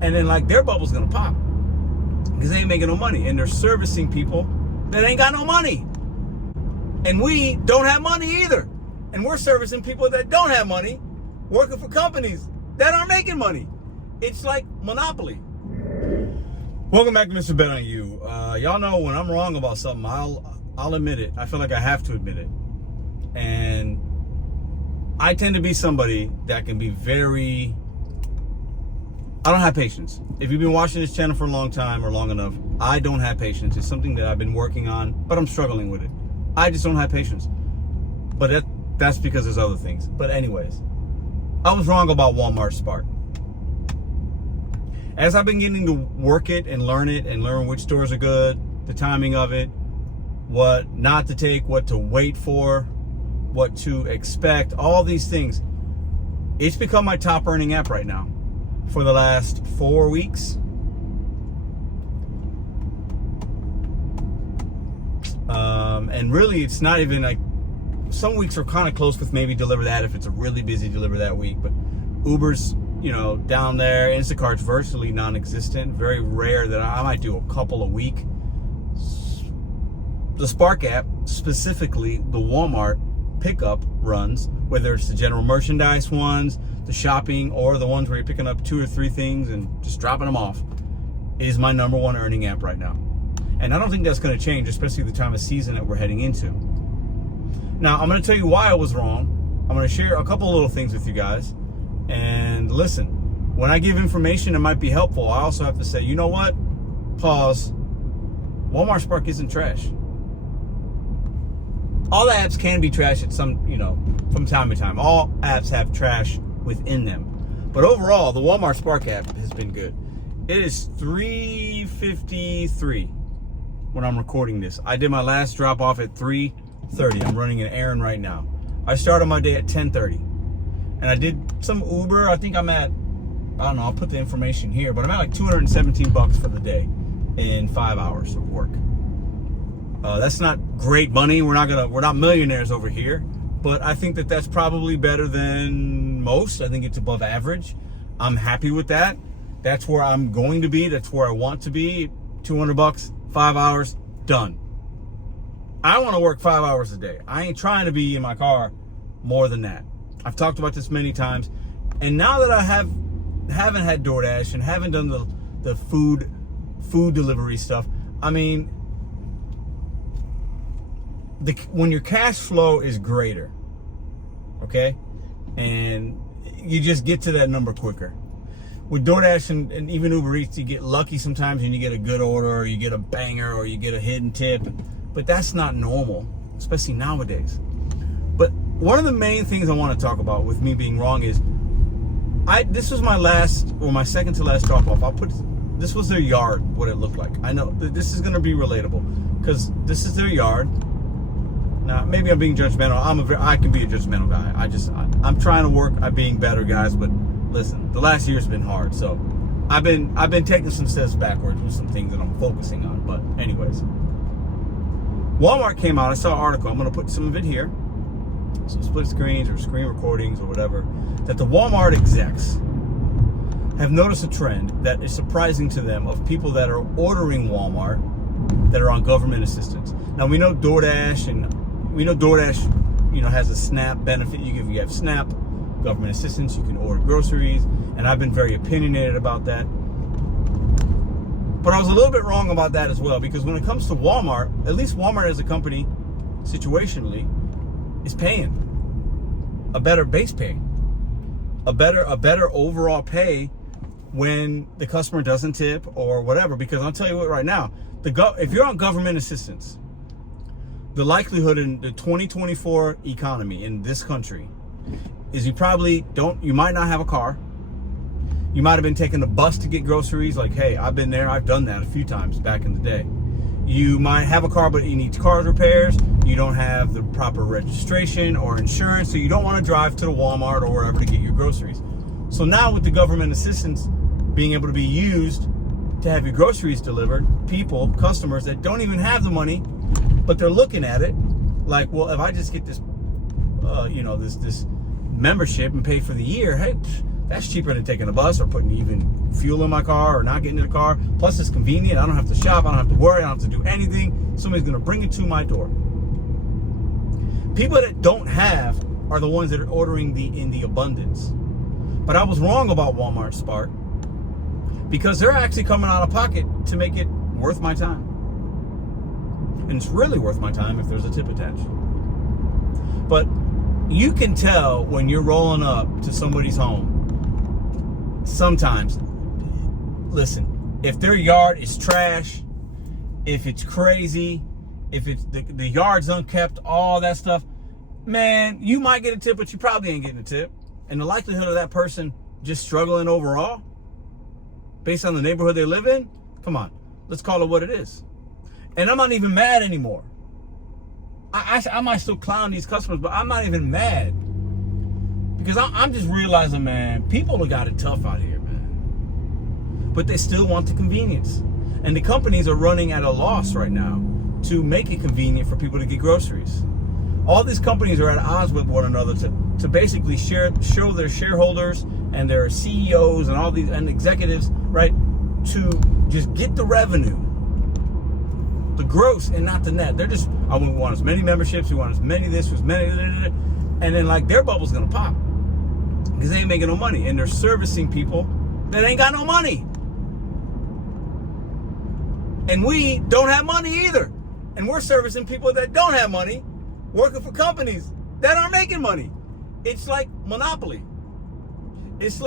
And then like their bubble's gonna pop because they ain't making no money, and they're servicing people that ain't got no money. And we don't have money either. And we're servicing people that don't have money, working for companies that aren't making money. It's like monopoly. Welcome back to Mr.BetonYou. Y'all know when I'm wrong about something, I'll admit it. I feel like I have to admit it. And I tend to be somebody that can be very... I don't have patience. If you've been watching this channel for a long time or long enough, I don't have patience. It's something that I've been working on, but I'm struggling with it. I just don't have patience. But that's because there's other things. But anyways, I was wrong about Walmart Spark. As I've been getting to work it and learn which stores are good, the timing of it, what not to take, what to wait for, what to expect, all these things, it's become my top earning app right now for the last 4 weeks. And really, it's not even like, some weeks are kind of close with maybe Deliver That if it's a really busy Deliver That week, but Uber's, you know, down there. Instacart's virtually non-existent. Very rare that I might do a couple a week. The Spark app, specifically the Walmart pickup runs, whether it's the general merchandise ones, the shopping, or the ones where you're picking up 2 or 3 things and just dropping them off, is my #1 earning app right now. And I don't think that's going to change, especially the time of season that we're heading into. Now, I'm going to tell you why I was wrong. I'm going to share a couple little things with you guys. And listen, when I give information that might be helpful, I also have to say, you know what? Pause. Walmart Spark isn't trash. All the apps can be trash at some, from time to time. All apps have trash within them. But overall, the Walmart Spark app has been good. It is 3:53 when I'm recording this. I did my last drop off at 3:30. I'm running an errand right now. I started my day at 10:30. And I did some Uber. I think I'm at, I don't know, I'll put the information here, but I'm at like $217 for the day in 5 hours of work. That's not great money. We're not millionaires over here, but I think that that's probably better than most. I think it's above average. I'm happy with that. That's where I'm going to be. That's where I want to be. $200, 5 hours, done. I want to work 5 hours a day. I ain't trying to be in my car more than that. I've talked about this many times. And now that I haven't had DoorDash and haven't done the food delivery stuff, I mean, when your cash flow is greater, okay, and you just get to that number quicker. With DoorDash and even Uber Eats, you get lucky sometimes and you get a good order, or you get a banger, or you get a hidden tip, but that's not normal, especially nowadays. But one of the main things I want to talk about with me being wrong is, this was my last, or my second to last drop off. This was their yard, what it looked like. I know this is going to be relatable because this is their yard. Now, maybe I'm being judgmental. I can be a judgmental guy. I'm trying to work at being better, guys. But listen, the last year's been hard, so I've been taking some steps backwards with some things that I'm focusing on. But anyways, Walmart came out. I saw an article. I'm going to put some of it here. Some split screens or screen recordings or whatever, that the Walmart execs have noticed a trend that is surprising to them of people that are ordering Walmart that are on government assistance. Now, we know DoorDash has a SNAP benefit. If you have SNAP, government assistance, you can order groceries, and I've been very opinionated about that. But I was a little bit wrong about that as well, because when it comes to Walmart, at least Walmart as a company, situationally, is paying a better base pay, a better overall pay when the customer doesn't tip or whatever. Because I'll tell you what, right now, if you're on government assistance, the likelihood in the 2024 economy in this country is you might not have a car. You might have been taking the bus to get groceries. Like, hey, I've been there. I've done that a few times back in the day. You might have a car, but it needs car repairs. You don't have the proper registration or insurance, so you don't want to drive to the Walmart or wherever to get your groceries. So now with the government assistance being able to be used to have your groceries delivered, customers that don't even have the money, but they're looking at it like, well, if I just get this, this membership and pay for the year, hey, That's cheaper than taking a bus or putting even fuel in my car or not getting in the car. Plus, it's convenient. I don't have to shop. I don't have to worry. I don't have to do anything. Somebody's going to bring it to my door. People that don't have are the ones that are ordering in the abundance. But I was wrong about Walmart Spark because they're actually coming out of pocket to make it worth my time. And it's really worth my time if there's a tip attached. But you can tell when you're rolling up to somebody's home. Sometimes, listen, if their yard is trash, if it's crazy, if it's the yard's unkept, all that stuff, man, you might get a tip, but you probably ain't getting a tip. And the likelihood of that person just struggling overall, based on the neighborhood they live in, come on, let's call it what it is. And I'm not even mad anymore. I might still clown these customers, but I'm not even mad. Because I'm just realizing, man, people have got it tough out here, man. But they still want the convenience. And the companies are running at a loss right now to make it convenient for people to get groceries. All these companies are at odds with one another to basically show their shareholders and their CEOs and all these and executives, right, to just get the revenue, the gross and not the net. They're just, I want as many memberships, we want as many this, as many, and then like their bubble's gonna pop because they ain't making no money, and they're servicing people that ain't got no money. And we don't have money either. And we're servicing people that don't have money, working for companies that aren't making money. It's like monopoly. It's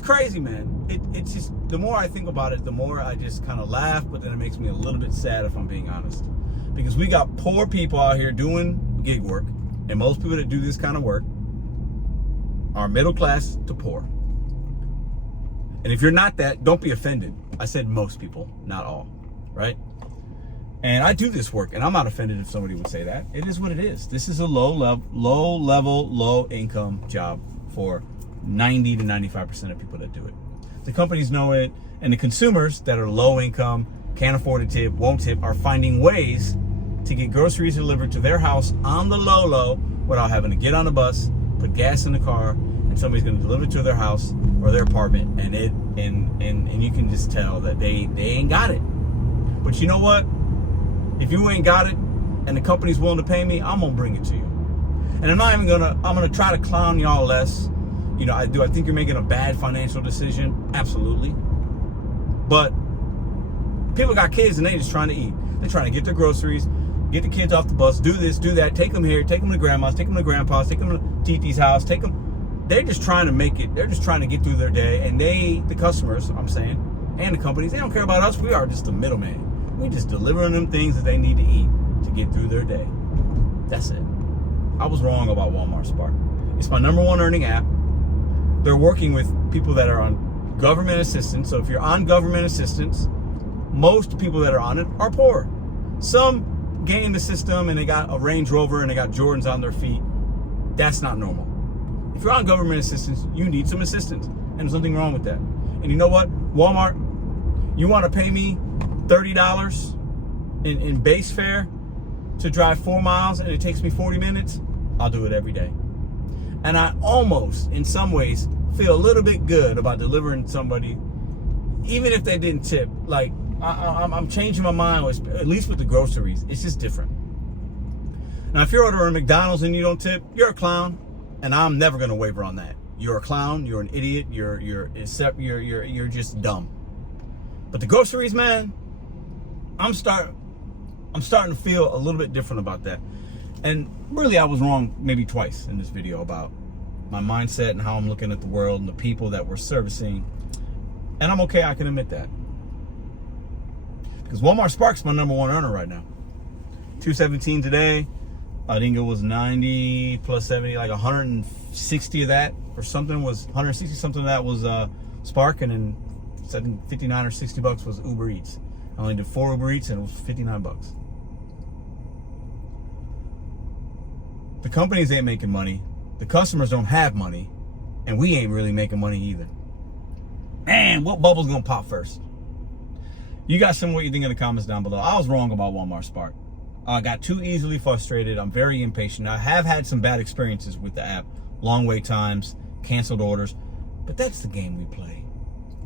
crazy, man. It's just, the more I think about it, the more I just kind of laugh, but then it makes me a little bit sad if I'm being honest. Because we got poor people out here doing gig work, and most people that do this kind of work are middle class to poor. And if you're not that, don't be offended. I said most people, not all, right? And I do this work, and I'm not offended if somebody would say that. It is what it is. This is a low income job for 90 to 95% of people that do it. The companies know it, and the consumers that are low income, can't afford a tip, won't tip, are finding ways to get groceries delivered to their house on the low without having to get on a bus, put gas in the car, and somebody's going to deliver it to their house or their apartment, and you can just tell that they ain't got it. But you know what? If you ain't got it and the company's willing to pay me, I'm gonna bring it to you. And I'm gonna try to clown y'all less. You know, I think you're making a bad financial decision? Absolutely. But people got kids and they just trying to eat. They're trying to get their groceries, get the kids off the bus, do this, do that, take them here, take them to grandma's, take them to grandpa's, take them to Titi's house, take them. They're just trying to make it. They're just trying to get through their day. And the customers, I'm saying, and the companies, they don't care about us. We are just the middleman. We just delivering them things that they need to eat to get through their day. That's it. I was wrong about Walmart Spark. It's my #1 earning app. They're working with people that are on government assistance. So if you're on government assistance, most people that are on it are poor. Some gain the system and they got a Range Rover and they got Jordans on their feet. That's not normal. If you're on government assistance, you need some assistance. And there's nothing wrong with that. And you know what? Walmart, you want to pay me $30 in base fare to drive 4 miles and it takes me 40 minutes, I'll do it every day. And I almost, in some ways, feel a little bit good about delivering somebody, even if they didn't tip. Like, I'm changing my mind, at least with the groceries. It's just different. Now, if you're ordering McDonald's and you don't tip, you're a clown, and I'm never going to waver on that. You're a clown, you're an idiot, you're just dumb. But the groceries, man, I'm starting to feel a little bit different about that. And really, I was wrong maybe twice in this video about my mindset and how I'm looking at the world and the people that we're servicing. And I'm okay, I can admit that. Because Walmart Spark's my #1 earner right now. $217 today. I think it was 90 plus 70, like 160 of that or something was 160 something of that was Spark, and then 59 or 60 bucks was Uber Eats. I only did 4 Uber Eats and it was 59 bucks. The companies ain't making money. The customers don't have money, and we ain't really making money either. Man, what bubble's gonna pop first? You guys, some what you think in the comments down below. I was wrong about Walmart Spark. I got too easily frustrated. I'm very impatient. I have had some bad experiences with the app. Long wait times, canceled orders. But that's the game we play.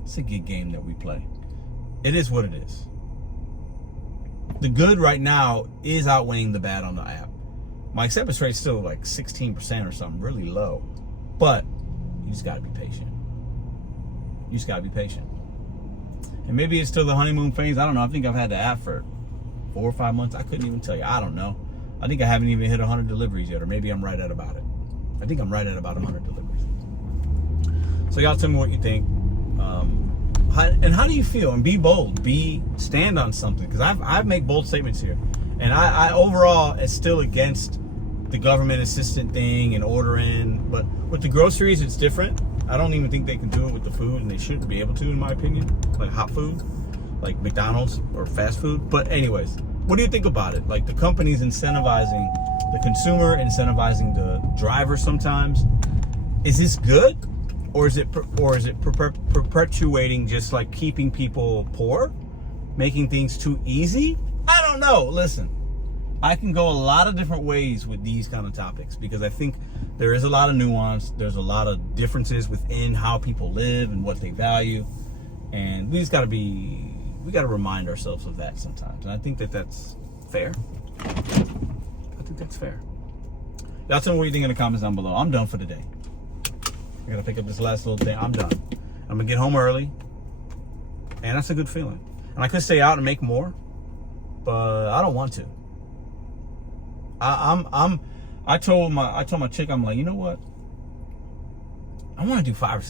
It's a good game that we play. It is what it is. The good right now is outweighing the bad on the app. My acceptance rate is still like 16% or something, really low. But you just gotta be patient. You just gotta be patient. And maybe it's still the honeymoon phase. I don't know. I think I've had the app for 4 or 5 months. I couldn't even tell you. I don't know. I think I haven't even hit 100 deliveries yet, or maybe I'm right at about it. I think I'm right at about 100 deliveries. So y'all tell me what you think. How do you feel? And be bold. Stand on something. Because I make bold statements here. And I overall is still against the government assistant thing and ordering. But with the groceries, it's different. I don't even think they can do it with the food, and they shouldn't be able to, in my opinion. Like hot food, like McDonald's or fast food. But anyways, what do you think about it? Like the company's incentivizing the consumer, incentivizing the driver sometimes. Is this good? Or is it perpetuating just like keeping people poor? Making things too easy? I don't know. Listen, I can go a lot of different ways with these kind of topics because I think there is a lot of nuance. There's a lot of differences within how people live and what they value. And we just got to remind ourselves of that sometimes. And I think that that's fair. I think that's fair. Y'all tell me what you think in the comments down below. I'm done for today. I gotta pick up this last little thing. I'm done. I'm gonna get home early, and that's a good feeling. And I could stay out and make more, but I don't want to. I told my chick, I'm like, you know what? I want to do 5 or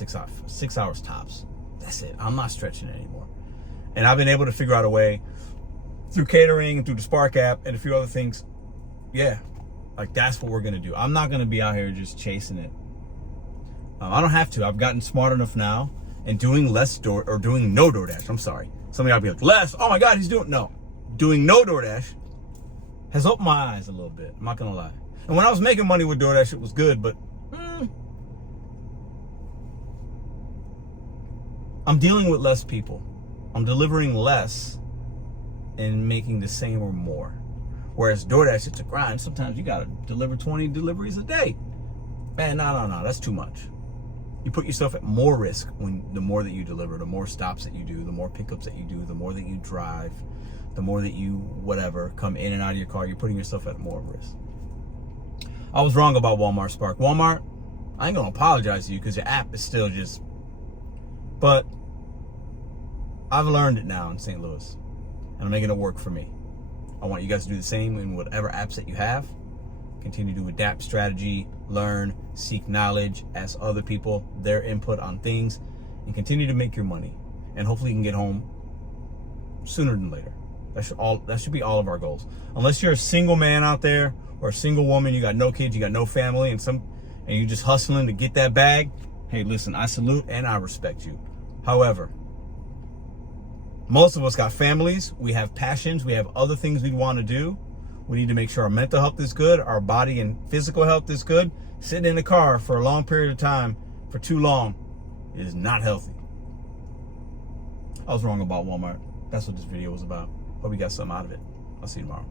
6 hours tops. That's it. I'm not stretching it anymore. And I've been able to figure out a way through catering and through the Spark app and a few other things. Yeah, like that's what we're gonna do. I'm not gonna be out here just chasing it. I don't have to. I've gotten smart enough now, and doing doing no DoorDash. I'm sorry. Some of y'all be like, less. Oh my God, doing no DoorDash has opened my eyes a little bit. I'm not gonna lie. And when I was making money with DoorDash, it was good, but I'm dealing with less people. I'm delivering less and making the same or more. Whereas DoorDash, it's a grind. Sometimes you gotta deliver 20 deliveries a day. Man, no, that's too much. You put yourself at more risk the more that you deliver, the more stops that you do, the more pickups that you do, the more that you drive, the more that you come in and out of your car. You're putting yourself at more risk. I was wrong about Walmart Spark. Walmart, I ain't gonna apologize to you because your app is still just, but I've learned it now in St. Louis, and I'm making it work for me. I want you guys to do the same in whatever apps that you have. Continue to adapt strategy, learn, seek knowledge, ask other people their input on things, and continue to make your money. And hopefully you can get home sooner than later. That should be all of our goals. Unless you're a single man out there or a single woman, you got no kids, you got no family, and you're just hustling to get that bag. Hey, listen, I salute and I respect you. However, most of us got families, we have passions, we have other things we want to do. We need to make sure our mental health is good, our body and physical health is good. Sitting in the car for a long period of time, for too long, is not healthy. I was wrong about Walmart. That's what this video was about. Hope you got something out of it. I'll see you tomorrow.